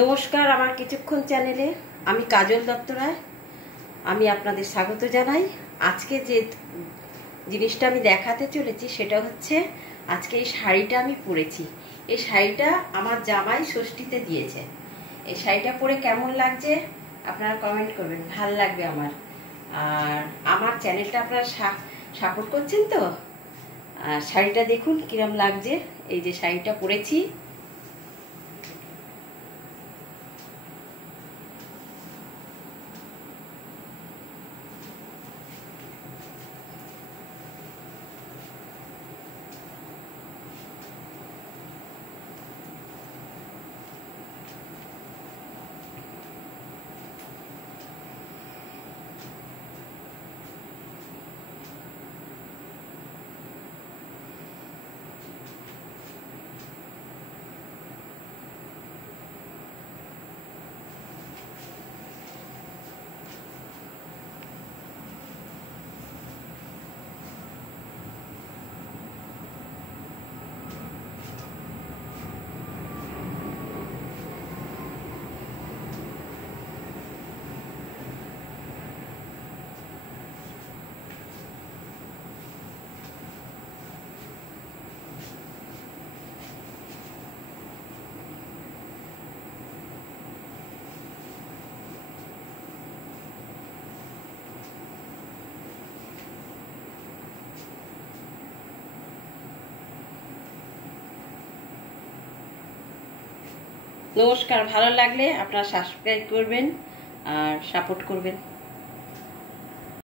নমস্কার, আমার কিছুক্ষণ চ্যানেলে আমি কাজল দত্ত রায়। আমি আপনাদের স্বাগত জানাই। আজকে যে জিনিসটা আমি দেখাতে চলেছি সেটা হচ্ছে, আজকে এই শাড়িটা আমি পরেছি। এই শাড়িটা আমার জামাই ষষ্ঠীতে দিয়েছে। এই শাড়িটা পরে কেমন লাগছে আপনারা কমেন্ট করবেন, ভাল লাগবে আমার। আর আমার চ্যানেলটা আপনারা সাপোর্ট করছেন তো। আর শাড়িটা দেখুন কিরম লাগছে। এই যে শাড়িটা পরেছি, নমস্কার। ভালো লাগলে আপনারা সাবস্ক্রাইব করবেন আর সাপোর্ট করবেন।